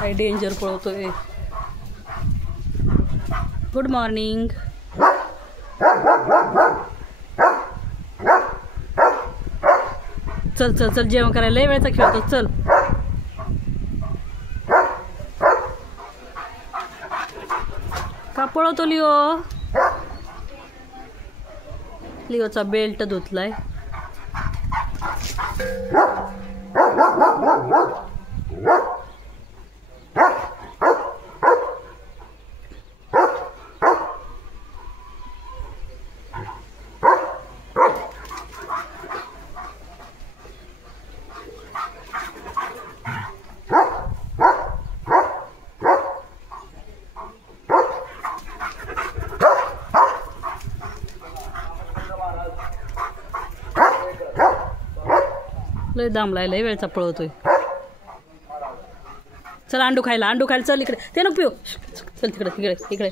काय डेंजर पळतोय. Good morning. चल चल चल जेवण करायला लय वेळचा खेळतो. चल का पळवतो लिओ. लिओचा बेल्ट धुतलाय. लय दामलाय लय वेळचा पळवतोय. चल अंडू खायला चल इकडे. ते नको पिऊ. चल तिकडे इकडे इकडे.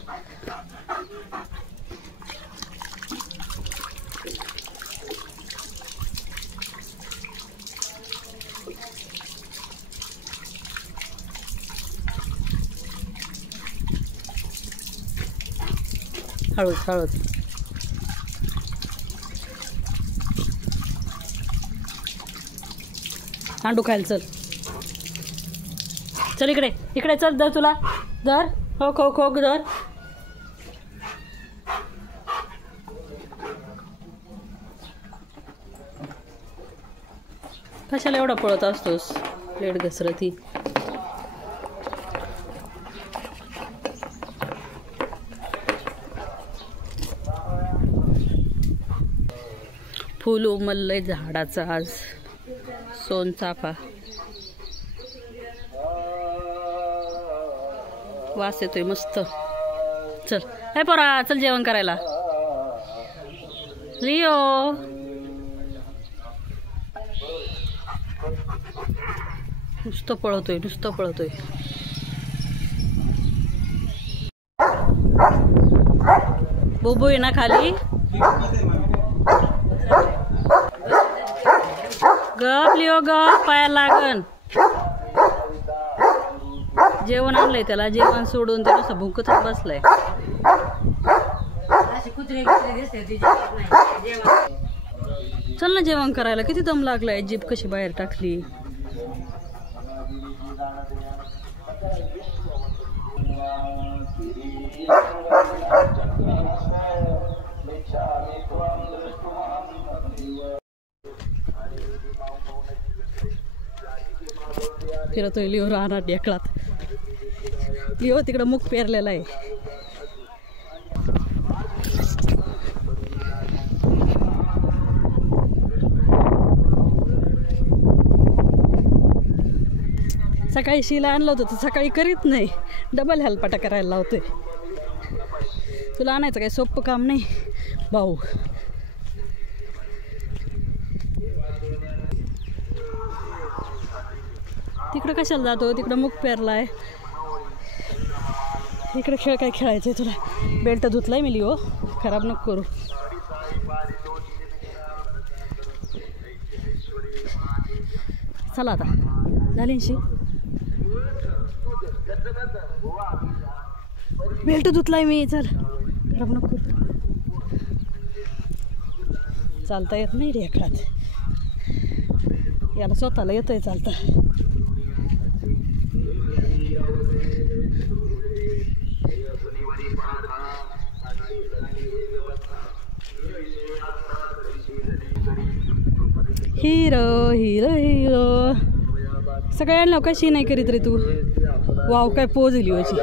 हळूच हळूच. अंडू खायला चल. चल इकडे इकडे चल. धर तुला धर. हो खो खो धर. कशाला एवढा पळत असतोस लेट घसरती. फुल उमललंय झाडाचं आज. सोनचाफा वास येतोय मस्त. चल हे पोरा चल जेवण करायला. लिओ नुसतं पळतोय नुसतं पळतोय. बोबो आहे ना खाली. गप लिओ गप पाया लागन. जेवण आणलंय त्याला. जेवण सोडून ते नुसतं भुंकत बसलाय. चल ना जेवण करायला. किती दम लागलाय. जीभ कशी बाहेर टाकली. फिरतोय लिओ राहणार ढेकळात. लिओ तिकडं मुख पेरलेला आहे. सकाळी शिला आणलं होतं तर सकाळी करीत नाही. डबल हेलपाटा करायला लावतोय. तुला आणायचं काही सोपं काम नाही भाऊ. तिकडं कशाला जातो. तिकडं मुख पेरलाय. इकडे खेळ काय खेळायचंय तुला. बेल्ट धुतलाय मी लिओ. खराब नको करू. चला आता झालीशी. बेल्ट धुतलाय मी. चल खराब नको करू. चालता येत नाही ढेकळात. याला स्वतःला येतंय चालता. Hero hero hero. सगळ्यांना कशी नाही करीत रे तू. वाव काय पोज लिओ अशी.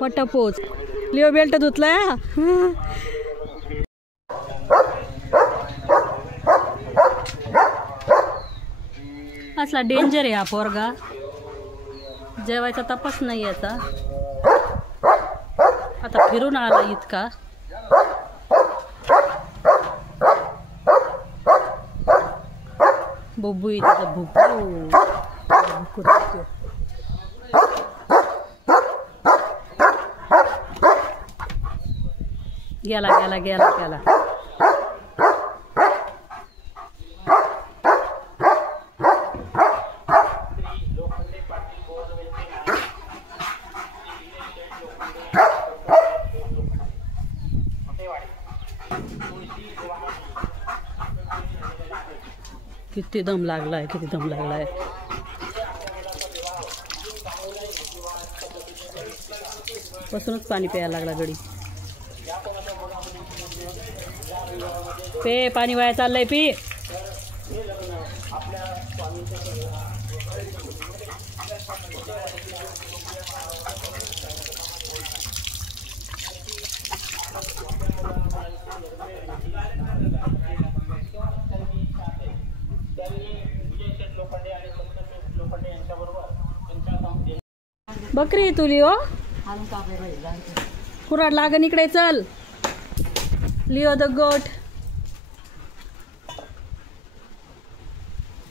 वाटा पोज. Leo belt धुतलाय. असला डेंजर आहे हा पोरगा. जेवायचा तपास नाही याचा. आता फिरून आला इतका. बुब्बू इथे बुब्बू. गेला गेला गेला गेला. किती दम लागलाय, किती दम लागलाय. बसूनच पाणी प्यायला लागला गडी. पे पाणी वाया चाललंय, पी. बकरी तुली हो, कुऱ्हाड लागन इकडे. चल लिओ द गोट.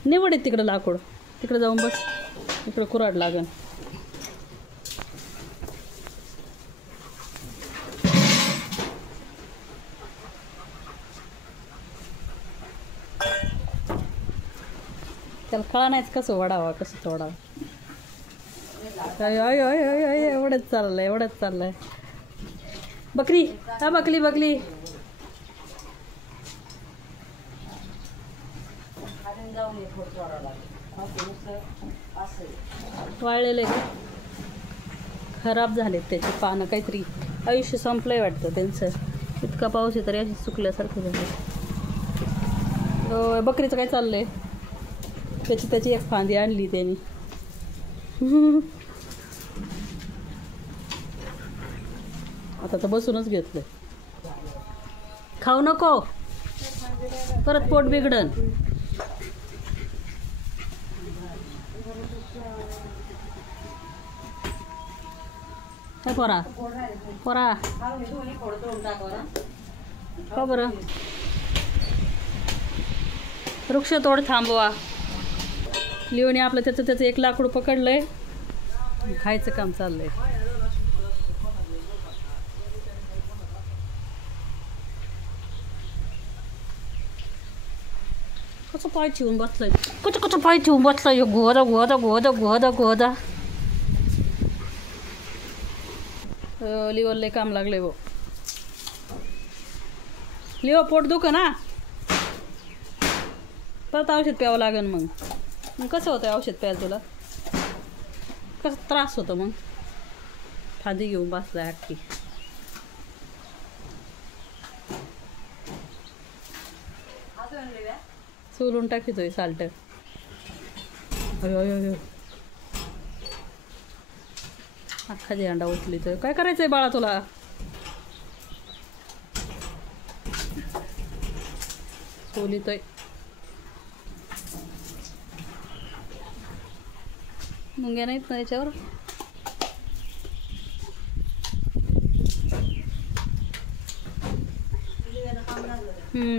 निवड तिकडं लाकूड, तिकडे जाऊन बस. इकडं कुऱ्हाड लागन. त्याला कळा नाहीच कसं वडावा, कसं तोडावं. एवढंच चाललंय, एवढंच चाललंय. बकरी हा, बकली बकली. वाळलेले खराब झालेत त्याची पानं, काहीतरी आयुष्य संपलंय वाटतं त्यांचं. इतका पाऊस आहे तरी अशी सुकल्यासारखं झालं. बकरीचं काय चाललंय, त्याची एक फांदी आणली त्यांनी. आता तर बसूनच घेतलं. खाऊ नको, परत पोट बिघडन. काय पोरा पोरा, का बरं वृक्षतोड थांबवा. लिओने आपलं त्याचं एक लाकूड पकडलंय, खायचं काम चाललंय. कसं पाय ठेवून बसलंय, कसं पाय ठेवून बसलंय. गोदा गोदा गोदा गोदा गोदा. लिओला काम लागलंय भाऊ. लिओ पोट दुखं ना, परत औषध प्यावं लागेल. मग कसं होतं औषध प्यायला तुला, कसं त्रास होतो मग. फांदी घेऊन बसलाय अख्खी. सोलून टाकितोय साल्ट. अख्खा अंडा उचलितोय. काय करायचंय बाळा तुला. सोलितोय. मुंग्या नाहीत ना याच्यावर.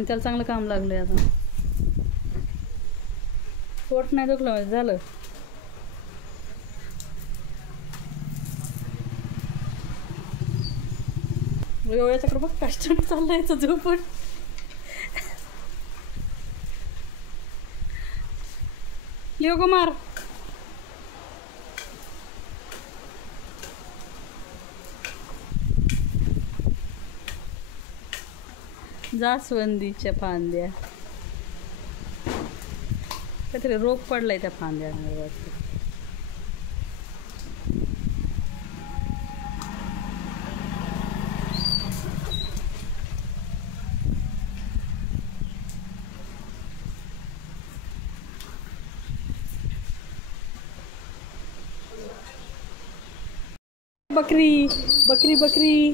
त्याला चांगलं काम लागलंय. आता पोट नाही दुखलं झालं. याच्याकडे बघ कष्ट चाललंय झोपून. लिओ कुमार जास्वंदीच्या फांद्या. काहीतरी रोग पडलाय त्या फांद्यांवर. बकरी बकरी बकरी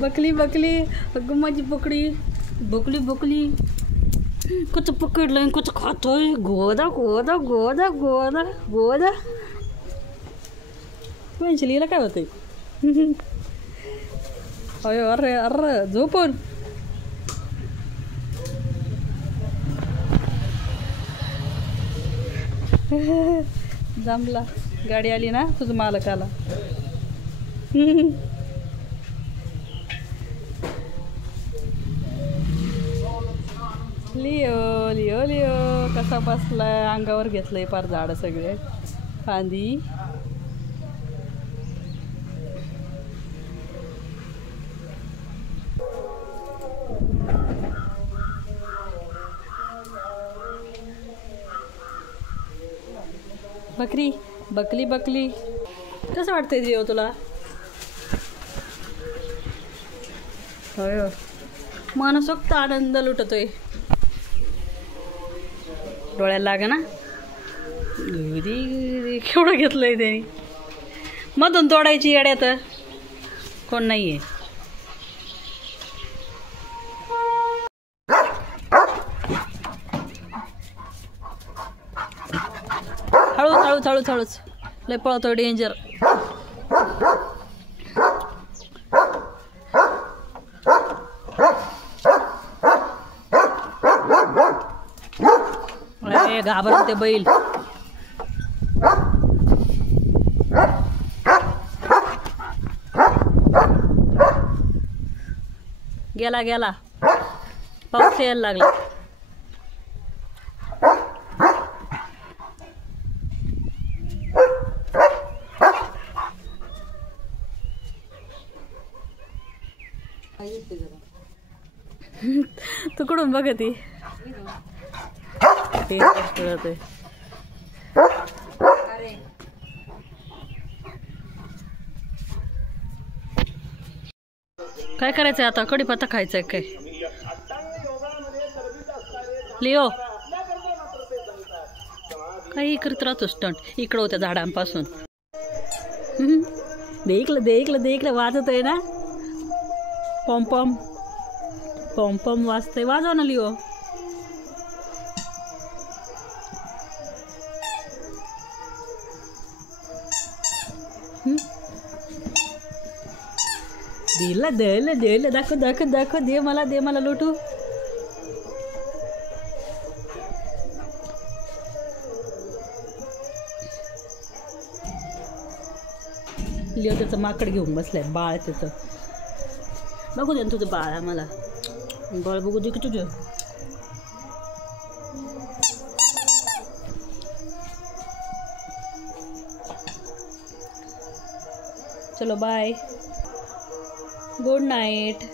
बकली बकली. अगं माझी बकडी. Buckley Buckley. कुछ पकडलं, कुछ खातोय. गोदा गोदा गोदा गोदा गोदा. वंशलीला काय होतंय. अयो अरे अरे झोपून. जमला. गाडी आली ना, तुझं मालक आला. लिओ लिओ लिओ कसा बसलाय. अंगावर घेतलंय पार झाडं सगळे फांदी. बकरी बकली बकली कसं वाटतंय जीव तुला? होय हो, मनसोक्त आनंद लुटतोय. डोळ्याला लागा ना. केवढं घेतलंय त्यांनी. मधून तोडायची येड्यात कोण नाहीये. हळूच हळूच हळूच हळूच लय पळतोय, डेंजर. घाबरते बैल. गेला गेला, पाऊस यायला लागला. तू कुठून बघती? काय करायचंय आता? कढीपत्ता खायचंय काय? लिओ काही करीत राहतो स्टंट इकडं होत्या झाडांपासून. देखलं देखलं देखलं वाजत आहे ना. पॉम पॉम पॉम पॉम वाजतंय. वाजवा ना लिओ. दिला द्यायला द्यायला दाखव दाखव दाखव. दे मला लोटू. लिओ त्याचं माकड घेऊन बसलाय. बाळ त्याचं बघू दे ना तुझं बाळ. आम्हाला बाळ बघू दे की तुझं. चलो बाय, गुड नाईट.